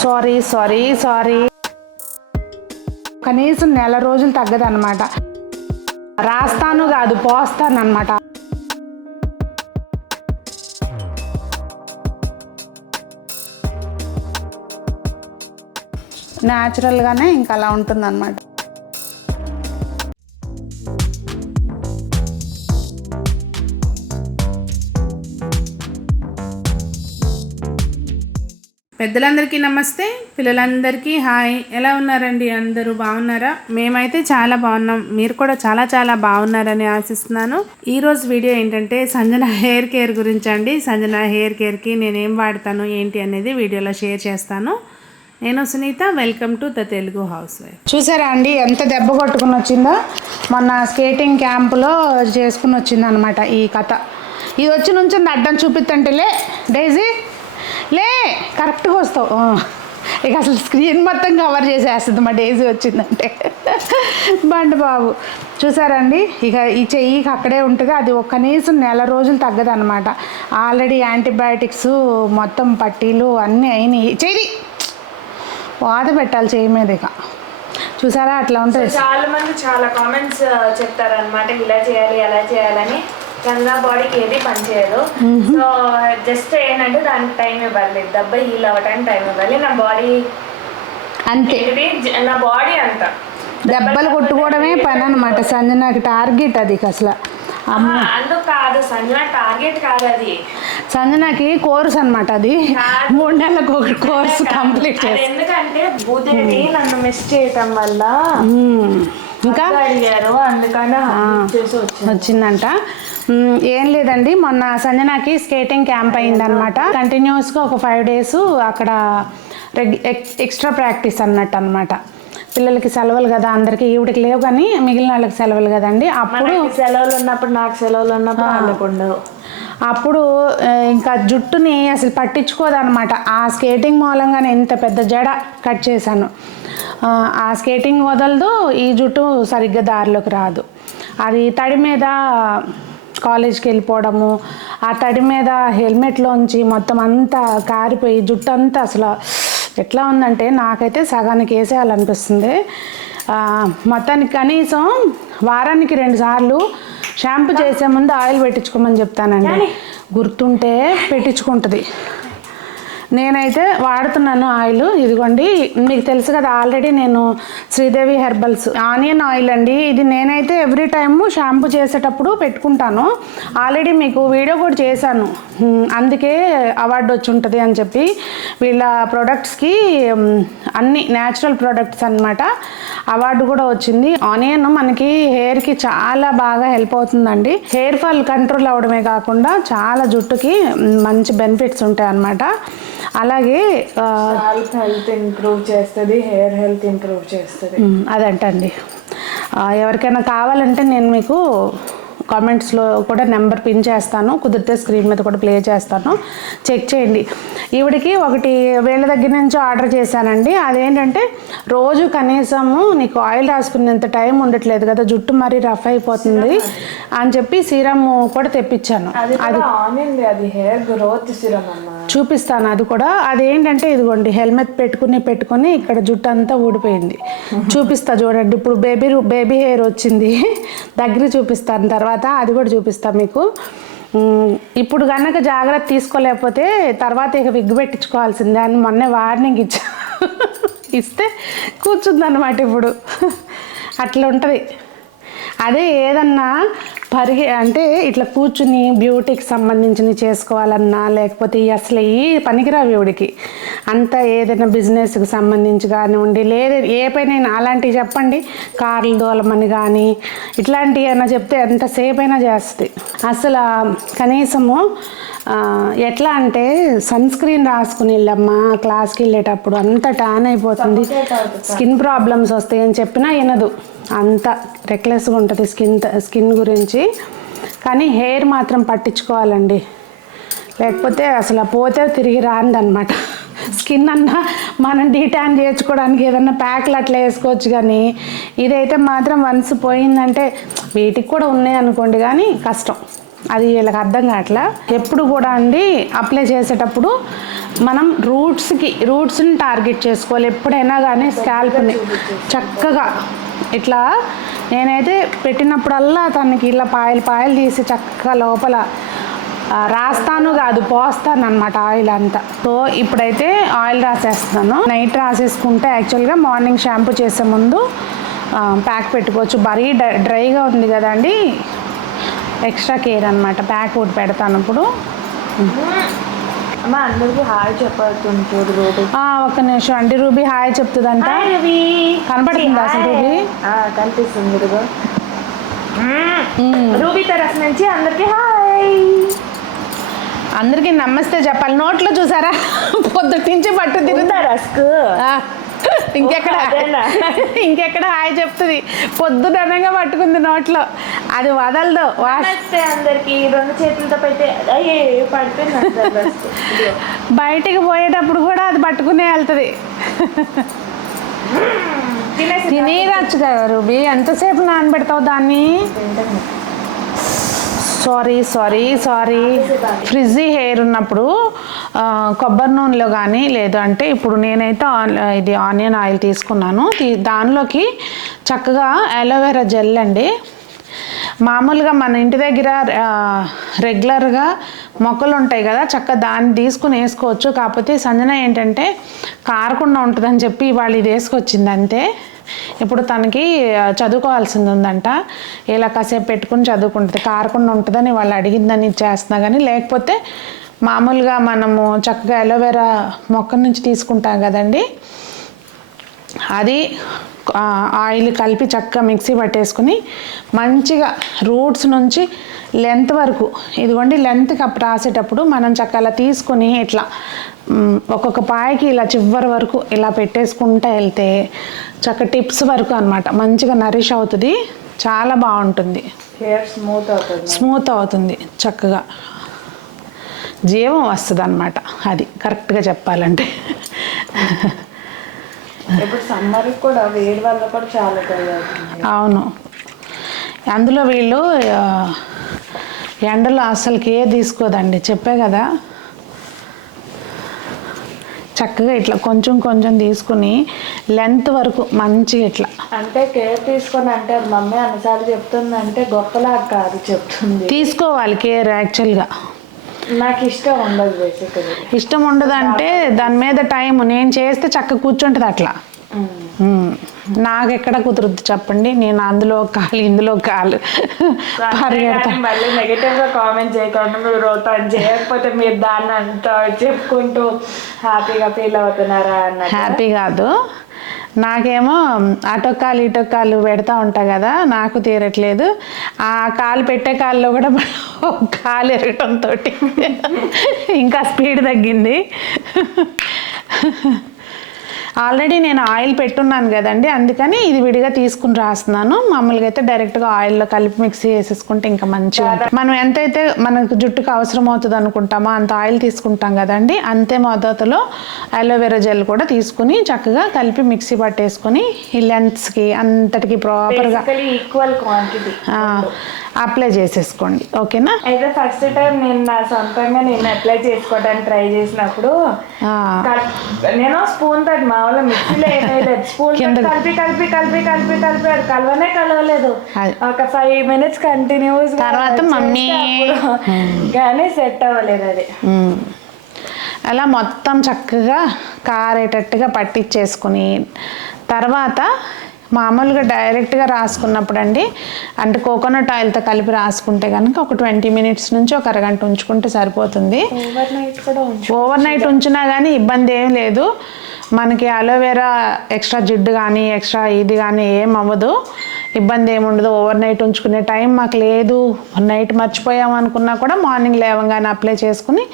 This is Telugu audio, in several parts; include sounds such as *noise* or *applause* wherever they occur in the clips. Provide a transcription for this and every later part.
Sorry sorry sorry. కనీసం నెల రోజులు తగ్గదన్నమాట. రాస్తాను కాదు పోస్తాను న్యాచురల్గానే ఇంకా అలా ఉంటుందన్నమాట. పెద్దలందరికీ నమస్తే. పిల్లలందరికీ హాయ్. ఎలా ఉన్నారండి? అందరూ బాగున్నారా? మేమైతే చాలా బాగున్నాం. మీరు కూడా చాలా చాలా బాగున్నారని ఆశిస్తున్నాను. ఈరోజు వీడియో ఏంటంటే సంజన హెయిర్ కేర్ గురించి అండి సంజన హెయిర్ కేర్కి నేను ఏం వాడతాను ఏంటి అనేది వీడియోలో షేర్ చేస్తాను. నేను Sunitha. Welcome to the Telugu housewife. చూసారా అండి? ఎంత దెబ్బ కొట్టుకుని వచ్చిందో. మొన్న స్కేటింగ్ క్యాంపులో చేసుకుని వచ్చింది అనమాట ఈ కథ. ఇది వచ్చి నుంచి అడ్డం చూపిస్తుంటేలే డైజీ లే కరెక్ట్గా వస్తావు. ఇక అసలు స్క్రీన్ మొత్తం కవర్ చేసేస్తుంది మా డైజీ వచ్చిందంటే. బండి బాబు చూసారండి? ఇక ఈ చెయ్యికి అక్కడే ఉంటుంది అది ఒక కనీసం నెల రోజులు తగ్గదన్నమాట. ఆల్రెడీ యాంటీబయాటిక్స్ మొత్తం పట్టీలు అన్నీ అయినాయి. చెయ్యి వాత పెట్టాలి చేయి మీద ఇక. చూసారా అట్లా ఉంటుంది. చాలా మంది చాలా కామెంట్స్ చెప్తారనమాట ఇలా చేయాలి అలా చేయాలని. గంగా బాడీకి ఏది పనిచేయదు. సో జస్ట్ ఏంటంటే దానికి టైం ఇవ్వాలి. దెబ్బ హీల్ అవ్వడానికి టైం ఇవ్వాలి. నా బాడీ అంతే. నా బాడీ అంత. దెబ్బలు కొట్టుకోవడమే పని అనమాట సంజనకి టార్గెట్ అది అసలు. అందుకు కాదు. సంజన టార్గెట్ కాదు అది. సంజనకి కోర్స్ అనమాట అది. మూడు నెలలకు ఒక కోర్స్ కంప్లీట్ చేసి ఎందుకంటే భూదేవి నన్ను మిస్ చేయటం వల్ల. ఇంకా? వచ్చిందంట. ఏం లేదండి మొన్న సంజనాకి స్కేటింగ్ క్యాంప్ అయిందనమాట కంటిన్యూస్గా ఒక ఫైవ్ డేస్ అక్కడ ఎక్స్ట్రా ప్రాక్టీస్ అన్నట్టు అనమాట పిల్లలకి సెలవులు కదా అందరికీ ఈవిడికి లేవు కానీ మిగిలిన వాళ్ళకి సెలవులు కదండి. అప్పుడు సెలవులు ఉన్నప్పుడు నాకు సెలవులు ఉన్నప్పుడు వాళ్ళకు ఉండవు. అప్పుడు ఇంకా జుట్టుని అసలు పట్టించుకోదన్నమాట. ఆ స్కేటింగ్ మూలంగానే ఇంత పెద్ద జడ కట్ చేశాను. ఆ, ఆ స్కేటింగ్ వదలదు ఈ జుట్టు సరిగ్గా దారిలోకి రాదు. అది తడి మీద కాలేజ్కి వెళ్ళిపోవడము ఆ తడి మీద హెల్మెట్లోంచి మొత్తం అంతా కారిపోయి జుట్టు అంతా అసలు ఎట్లా ఉందంటే నాకైతే సగానికి వేసేయాలనిపిస్తుంది. మొత్తానికి కనీసం వారానికి రెండు సార్లు షాంపూ చేసే ముందు ఆయిల్ పెట్టించుకోమని చెప్తానండి. గుర్తుంటే పెట్టించుకుంటుంది. నేనైతే వాడుతున్నాను ఆయిల్. ఇదిగోండి మీకు తెలుసు కదా ఆల్రెడీ నేను శ్రీదేవి హెర్బల్స్ ఆనియన్ ఆయిల్ అండి. ఇది నేనైతే ఎవ్రీ టైము షాంపూ చేసేటప్పుడు పెట్టుకుంటాను. ఆల్రెడీ మీకు వీడియో కూడా చేశాను. అందుకే అవార్డు వచ్చి ఉంటుంది అని చెప్పి వీళ్ళ ప్రొడక్ట్స్కి అన్ని న్యాచురల్ ప్రొడక్ట్స్ అన్నమాట. అవార్డు కూడా వచ్చింది. ఆనియన్ మనకి హెయిర్కి చాలా బాగా హెల్ప్ అవుతుందండి. హెయిర్ ఫాల్ కంట్రోల్ అవడమే కాకుండా చాలా జుట్టుకి మంచి బెనిఫిట్స్ ఉంటాయి అన్నమాట. అలాగే హెల్త్ ఇంప్రూవ్ చేస్తుంది హెయిర్ హెల్త్ ఇంప్రూవ్ చేస్తుంది. అదంటండి. ఎవరికైనా కావాలంటే నేను మీకు కామెంట్స్లో కూడా నెంబర్ పిన్ చేస్తాను. కుదిరితే స్క్రీన్ మీద కూడా ప్లే చేస్తాను. చెక్ చేయండి. ఈవిడికి ఒకటి వీళ్ళ దగ్గర నుంచి ఆర్డర్ చేశానండి. అదేంటంటే రోజు కనీసము నీకు ఆయిల్ రాసుకునేంత టైం ఉండట్లేదు కదా జుట్టు మరీ రఫ్ అయిపోతుంది అని చెప్పి సీరమ్ కూడా తెప్పించాను. అది అది హెయిర్ గ్రోత్ సిరం అమ్మా. చూపిస్తాను. అది కూడా అదేంటంటే ఇదిగోండి హెల్మెట్ పెట్టుకుని పెట్టుకొని ఇక్కడ జుట్టు అంతా ఊడిపోయింది. చూపిస్తా చూడండి. ఇప్పుడు బేబీ బేబీ హెయిర్ వచ్చింది. దగ్గర చూపిస్తాను తర్వాత. అది కూడా చూపిస్తాం మీకు. ఇప్పుడు కనుక జాగ్రత్త తీసుకోలేకపోతే తర్వాత ఇక విగ్గు పెట్టించుకోవాల్సిందే అని మొన్నే వార్నింగ్ ఇచ్చా. ఇస్తే కూర్చుందన్నమాట ఇప్పుడు. అట్లా ఉంటుంది అదే ఏదన్నా పరిగె అంటే ఇట్లా కూర్చుని బ్యూటీకి సంబంధించినవి చేసుకోవాలన్నా లేకపోతే అసలు ఈ పనికిరావు ఇవిడికి అంతా ఏదైనా బిజినెస్కి సంబంధించి కానివ్వండి లేదా ఏ పైన అలాంటివి చెప్పండి. కార్లు దోలమని కానీ ఇట్లాంటివి అయినా చెప్తే ఎంతసేపు అయినా చేస్తుంది. అసలు కనీసము ఎట్లా అంటే సన్ స్క్రీన్ రాసుకుని వెళ్ళమ్మా క్లాస్కి వెళ్ళేటప్పుడు అంత ట్యాన్ అయిపోతుంది. స్కిన్ ప్రాబ్లమ్స్ వస్తాయని చెప్పినా వినదు. అంత రెక్లెస్గా ఉంటుంది స్కిన్ స్కిన్ గురించి. కానీ హెయిర్ మాత్రం పట్టించుకోవాలండి. లేకపోతే అసలు పోతే తిరిగి రానిదనమాట స్కిన్ అన్నా మనం డీటాన్ చేర్చుకోవడానికి ఏదన్నా ప్యాక్లు అట్లా వేసుకోవచ్చు కానీ ఇదైతే మాత్రం వన్స్ పోయిందంటే వీటికి కూడా ఉన్నాయి అనుకోండి కానీ కష్టం. అది వీళ్ళకి అర్థం కావట్లా? ఎప్పుడు కూడా అండి అప్లై చేసేటప్పుడు మనం రూట్స్కి రూట్స్ని టార్గెట్ చేసుకోవాలి. ఎప్పుడైనా కానీ స్కాల్ప్ని చక్కగా ఇట్లా నేనైతే పెట్టినప్పుడల్లా తనకి ఇలా పాయలు పాయలు తీసి చక్కగా లోపల రాస్తాను కాదు పోస్తాను అనమాట ఆయిల్ అంతా. సో ఇప్పుడైతే ఆయిల్ రాసేస్తున్నాను. నైట్ రాసేసుకుంటే యాక్చువల్గా మార్నింగ్ షాంపూ చేసే ముందు ప్యాక్ పెట్టుకోవచ్చు. మరీ డ్రై డ్రైగా ఉంది కదండి. ఎక్స్ట్రా కేర్ అనమాట ప్యాక్ ఒకటి పెడతాను ఇప్పుడు. అమ్మ అందరికి హాయ్ చూడు రూబీ. ఆ, ఒక్క నిమిషం అండి. రూబీ హాయ్ చెప్తుందంట. కనపడుతుందా అసలు రూబీ? కనిపిస్తుంది రూబీ తరఫు నుంచి అందరికి హాయ్. అందరికీ నమస్తే చెప్పాలి. నోట్లో చూసారా? పొద్దుటి నుంచి పట్టు తిరుగుతా రస్క్ ఇంకెక్కడ? *laughs* ఇంకెక్కడ హాయ్ చెప్తుంది? పొద్దుననగా పట్టుకుంది నోట్లో. అది వదలదు అందరికి. రెండు చేతులతో పెట్టి. *laughs* బయటికి పోయేటప్పుడు కూడా అది పట్టుకునే వెళ్తుంది. తినేయచ్చు కదా రూబీ. ఎంతసేపు నానబెడతావు దాన్ని. Sorry sorry sorry. Frizzy hair ఉన్నప్పుడు కొబ్బరి నూనెలో కానీ లేదు అంటే ఇప్పుడు నేనైతే ఆన్- ఇది ఆనియన్ ఆయిల్ తీసుకున్నాను. దానిలోకి చక్కగా అలోవెరా జెల్ అండి. మామూలుగా మన ఇంటి దగ్గర రెగ్యులర్గా మొక్కలు ఉంటాయి కదా చక్కగా దాన్ని తీసుకుని వేసుకోవచ్చు. కాకపోతే సంజన ఏంటంటే కారకుండా ఉంటుందని చెప్పి ఇవాళ ఇది వేసుకొచ్చింది అంతే. ఇప్పుడు తనకి చదువుకోవాల్సింది ఉందంట ఇలా కాసేపు పెట్టుకుని చదువుకుంటుంది. కారకుండా ఉంటుందని వాళ్ళు అడిగిందని చేస్తున్నా కానీ లేకపోతే మామూలుగా మనము చక్కగా అలోవెరా మొక్క నుంచి తీసుకుంటాం కదండి. అది ఆయిల్ కలిపి చక్కగా మిక్సీ పట్టేసుకుని మంచిగా రూట్స్ నుంచి లెంత్ వరకు ఇదిగోండి లెంత్ కప్ రాసేటప్పుడు మనం చక్కగా అలా తీసుకుని ఇట్లా ఒక్కొక్క పాయకి ఇలా చివరి వరకు ఇలా పెట్టేసుకుంటూ వెళ్తే చక్క టిప్స్ వరకు అనమాట మంచిగా నరిష్ అవుతుంది చాలా బాగుంటుంది. హెయిర్ స్మూత్ అవుతుంది. స్మూత్ అవుతుంది చక్కగా. జీవం వస్తుంది అనమాట అది కరెక్ట్గా చెప్పాలంటే. ఇప్పుడు సమ్మర్ కూడా వేడి వల్ల కూడా చాలా అవును. అందులో వీళ్ళు ఎండలో అసలుకి ఏ తీసుకోదండి? చెప్పే కదా. చక్కగా ఇట్లా కొంచెం కొంచెం తీసుకుని లెంత్ వరకు మంచిగా ఇట్లా. అంటే కేర్ తీసుకొని అంటే మమ్మీ అన్నిసార్లు చెప్తుంది అంటే గొప్పలాగా కాదు చెప్తుంది. తీసుకోవాలి కేర్ యాక్చువల్గా నాకు ఇష్టం ఉండదు బేసిక్గా ఇష్టం ఉండదంటే దాని మీద టైం నేను చేస్తే చక్క కూర్చుంటుంది అట్లా. నాకు ఎక్కడ కుదురుద్ది చెప్పండి? నేను అందులో కాలు ఇందులో కాలు. పరిగెడతా. మళ్ళీ నెగిటివ్గా కామెంట్ చేయకుండా మీరు తను చేయకపోతే మీరు దాన్ని అంతా చెప్పుకుంటూ హ్యాపీగా ఫీల్ అవుతున్నారా అన్నట్టు. హ్యాపీ కాదు. నాకేమో అటో కాలు ఇటో కాలు పెడతా ఉంటా కదా నాకు తీరట్లేదు. ఆ కాలు పెట్టే కాల్లో కూడా *laughs* కాలు ఎరగటంతో *laughs* ఇంకా స్పీడ్ తగ్గింది. *laughs* ఆల్రెడీ నేను ఆయిల్ పెట్టున్నాను కదండి అందుకని ఇది విడిగా తీసుకుని రాస్తున్నాను. మామూలుగా అయితే డైరెక్ట్గా ఆయిల్లో కలిపి మిక్సీ వేసేసుకుంటే ఇంకా మంచిగా ఉంటుంది. మనం ఎంతైతే మనకు జుట్టుకు అవసరం అవుతుంది అనుకుంటామో అంత ఆయిల్ తీసుకుంటాం కదండి. అంతే మద్దతులో అలోవెరా జెల్ కూడా తీసుకుని చక్కగా కలిపి మిక్సీ పట్టేసుకొని ఈ లెన్స్కి అంతటికి ప్రాపర్గా ఈక్వల్ క్వాంటిటీ అప్లై చేసేసుకోండి. ఓకేనా? అయితే ఫస్ట్ టైం నేను నా సొంతంగా నేను అప్లై చేసుకోవడానికి ట్రై చేసినప్పుడు నేను స్పూన్ తోటి మామూలుగా మిక్సీలో ఏమేయలేదు. స్పూన్ కలిపి కలిపి కలిపి కలిపి కలిపి అది కలవనే కలవలేదు. ఒక ఫైవ్ మినిట్స్ కంటిన్యూస్ తర్వాత మమ్మీ. కానీ సెట్ అవ్వలేదు అది. అలా మొత్తం చక్కగా కారేటట్టుగా పట్టించేసుకుని తర్వాత మామూలుగా డైరెక్ట్గా రాసుకున్నప్పుడు అండి అంటే కోకోనట్ ఆయిల్తో కలిపి రాసుకుంటే కనుక ఒక ట్వంటీ మినిట్స్ నుంచి ఒక అరగంట ఉంచుకుంటే సరిపోతుంది. ఓవర్ నైట్ కూడా ఉంచు ఓవర్ నైట్ ఉంచినా కానీ ఇబ్బంది ఏం లేదు. మనకి అలోవెరా ఎక్స్ట్రా జిడ్డు కానీ ఎక్స్ట్రా ఇది కానీ ఏం అవ్వదు. ఇబ్బంది ఏమి ఉండదు. ఓవర్ నైట్ ఉంచుకునే టైం మాకు లేదు. నైట్ మర్చిపోయాం అనుకున్నా కూడా మార్నింగ్ లేవగానే అప్లై చేసుకుని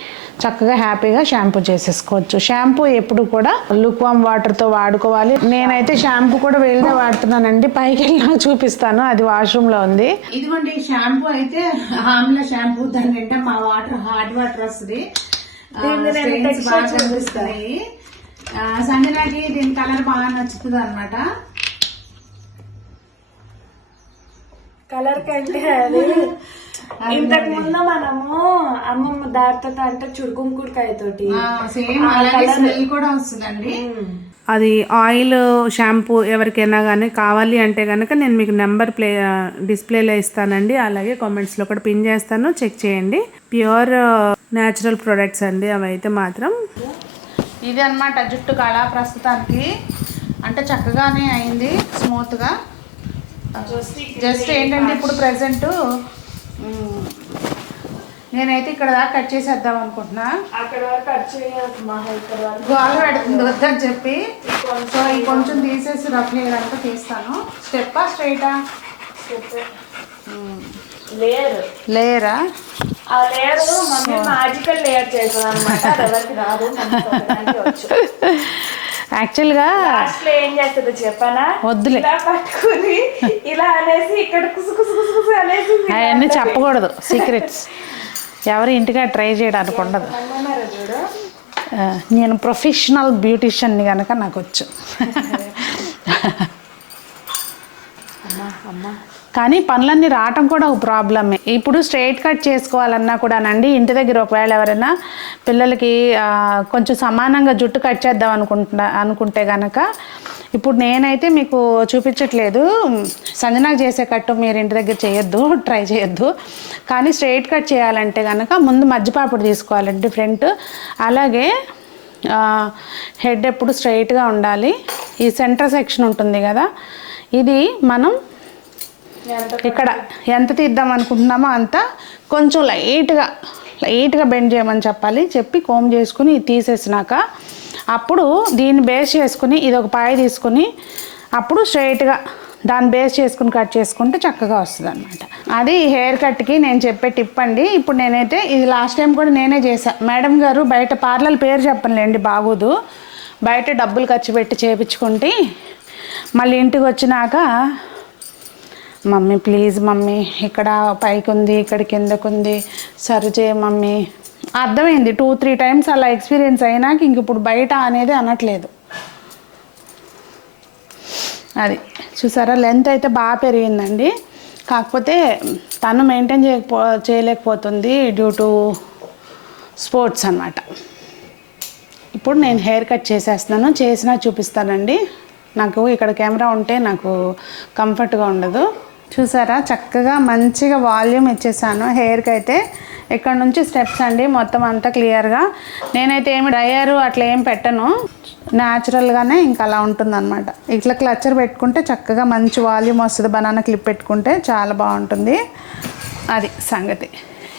చక్కగా హ్యాపీగా షాంపూ చేసేసుకోవచ్చు. షాంపూ ఎప్పుడు కూడా లుక్ వామ్ వాటర్తో వాడుకోవాలి. నేనైతే షాంపూ కూడా వేడిగా వాడుతున్నానండి. పైకి వెళ్ళి నాకు చూపిస్తాను. అది వాష్రూమ్లో ఉంది. ఇదిగోండి షాంపూ అయితే ఆమ్ల షాంపూ. దాని నిండా మా వాటర్ హాట్ వాటర్ వస్తుంది. కనిపిస్తాయి సంజనాకి దీని కలర్ బాగా నచ్చుతుంది అనమాట కలర్ కంటే అది ఇంతకు ముందు మనము అమ్మమ్మ దారితో అంటే చుడుకుంకుడికాయ తోటి. సేమ్ అలాగే స్మెల్ కూడా వస్తుందండి. అది ఆయిల్ షాంపూ ఎవరికైనా కానీ కావాలి అంటే కనుక నేను మీకు నెంబర్ ప్లే డిస్ప్లేలో ఇస్తానండి. అలాగే కామెంట్స్లో కూడా పిన్ చేస్తాను. చెక్ చేయండి. ప్యూర్ న్యాచురల్ ప్రొడక్ట్స్ అండి. అవి అయితే మాత్రం. ఇది అన్నమాట జుట్టు కళ ప్రస్తుతానికి. అంటే చక్కగానే అయింది స్మూత్గా జస్ట్ ఏంటంటే ఇప్పుడు ప్రజెంట్ నేనైతే ఇక్కడ దాకా కట్ చేసేద్దాం అనుకుంటున్నా. అక్కడ వరకు కట్ వరకు. గోల పెడుతుంది వద్దని చెప్పి. సో ఈ కొంచెం తీసేసి రఫ్ హెయిర్ అంతా తీస్తాను. స్టెప్పా స్ట్రైటా? లేయర్. లేయరా? ఆ లేయర్ మమ్మీ మ్యాజికల్ లేయర్ అనమాట అది ఎవరికి రాదు *laughs* యాక్చువల్గా ఏం చేస్తుందో చెప్పనా? వద్దులే. ఇలా పట్టుకుని ఇలా అనేసి ఇక్కడ కుసు కుసు కుసు కుసు అనేసి అవన్నీ చెప్పకూడదు. సీక్రెట్స్ ఎవరు ఇంటిగా ట్రై చేయడానికి ఉండదు. నేను ప్రొఫెషనల్ బ్యూటిషియన్ని కనుక నాకు వచ్చు. కానీ పనులన్నీ రావటం కూడా ఒక ప్రాబ్లమే ఇప్పుడు స్ట్రైట్ కట్ చేసుకోవాలన్నా కూడానండి ఇంటి దగ్గర ఒకవేళ ఎవరైనా పిల్లలకి కొంచెం సమానంగా జుట్టు కట్ చేద్దాం అనుకుంటున్నా అనుకుంటే కనుక ఇప్పుడు నేనైతే మీకు చూపించట్లేదు. సంజనాకు చేసే కట్టు మీరు ఇంటి దగ్గర చేయొద్దు ట్రై చేయొద్దు. కానీ స్ట్రైట్ కట్ చేయాలంటే కనుక ముందు మధ్యపాపుడు తీసుకోవాలండి ఫ్రంట్ అలాగే హెడ్ ఎప్పుడు స్ట్రైట్గా ఉండాలి. ఈ సెంటర్ సెక్షన్ ఉంటుంది కదా. ఇది మనం ఇక్కడ ఎంత తీద్దాం అనుకుంటున్నామో అంత కొంచెం లైట్గా లైట్గా బెండ్ చేయమని చెప్పాలి. చెప్పి కోమ్ చేసుకుని తీసేసినాక అప్పుడు దీన్ని బేస్ చేసుకుని ఇది ఒక పాయ తీసుకుని అప్పుడు స్ట్రైట్గా దాన్ని బేస్ చేసుకుని కట్ చేసుకుంటే చక్కగా వస్తుంది అనమాట అది హెయిర్ కట్కి నేను చెప్పే టిప్ అండి. ఇప్పుడు నేనైతే ఇది లాస్ట్ టైం కూడా నేనే చేశాను మేడం గారు బయట పార్లర్ పేరు చెప్పనులేండి బాగోదు బయట డబ్బులు ఖర్చు పెట్టి చేపించుకుంటే మళ్ళీ ఇంటికి వచ్చినాక మమ్మీ ప్లీజ్ మమ్మీ ఇక్కడ పైకి ఉంది ఇక్కడ కిందకు ఉంది సరి చేయ మమ్మీ. అర్థమైంది? టూ త్రీ టైమ్స్ అలా ఎక్స్పీరియన్స్ అయినాక ఇంక ఇప్పుడు బయట అనేది అనట్లేదు. అది చూసారా? లెంత్ అయితే బాగా పెరిగిందండి. కాకపోతే తను మెయింటైన్ చేయకపో చేయలేకపోతుంది డ్యూ టు స్పోర్ట్స్ అన్నమాట. ఇప్పుడు నేను హెయిర్ కట్ చేసేస్తున్నాను. చేసినా చూపిస్తానండి. నాకు ఇక్కడ కెమెరా ఉంటే నాకు కంఫర్ట్గా ఉండదు. చూసారా? చక్కగా మంచిగా వాల్యూమ్ ఇచ్చేసాను. హెయిర్కి అయితే ఇక్కడ నుంచి స్టెప్స్ అండి మొత్తం అంతా క్లియర్గా నేనైతే ఏమి డ్రయర్ అట్లా ఏం పెట్టను. న్యాచురల్గానే ఇంకా అలా ఉంటుందన్నమాట. ఇట్లా క్లచర్ పెట్టుకుంటే చక్కగా మంచి వాల్యూమ్ వస్తుంది. బనానా క్లిప్ పెట్టుకుంటే చాలా బాగుంటుంది. అది సంగతి.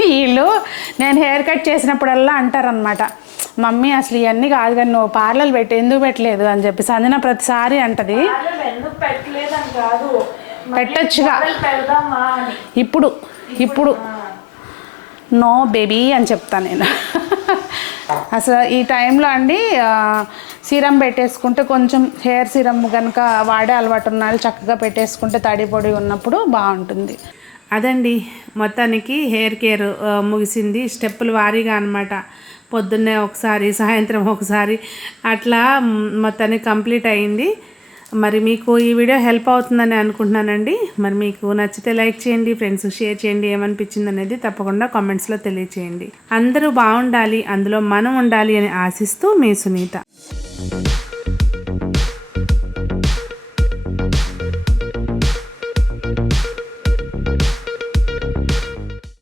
వీళ్ళు నేను హెయిర్ కట్ చేసినప్పుడల్లా అంటారనమాట మమ్మీ అసలు ఇవన్నీ కాదు కానీ నువ్వు పార్లర్ పెట్టి. ఎందుకు పెట్టలేదు? అని చెప్పి సంజన ప్రతిసారి అంటది. ఎందుకు పెట్టలేదు అని కాదు. పెట్టొచ్చుగా. ఇప్పుడు ఇప్పుడు నో బేబీ అని చెప్తాను నేను. అసలు ఈ టైంలో అండి సీరం పెట్టేసుకుంటే కొంచెం హెయిర్ సీరం కనుక వాడే అలవాటు ఉన్న వాళ్ళు చక్కగా పెట్టేసుకుంటే తడి పొడి ఉన్నప్పుడు బాగుంటుంది. అదండి మొత్తానికి హెయిర్ కేర్ ముగిసింది. స్టెప్పుల వారీగా అనమాట పొద్దున్నే ఒకసారి సాయంత్రం ఒకసారి అట్లా మొత్తానికి కంప్లీట్ అయింది. మరి మీకు ఈ వీడియో హెల్ప్ అవుతుందని అనుకుంటున్నానండి. మరి మీకు నచ్చితే లైక్ చేయండి ఫ్రెండ్స్ షేర్ చేయండి ఏమనిపించింది అనేది తప్పకుండా కామెంట్స్లో తెలియచేయండి. అందరూ బాగుండాలి అందులో మనం ఉండాలి అని ఆశిస్తూ మీ సునీత.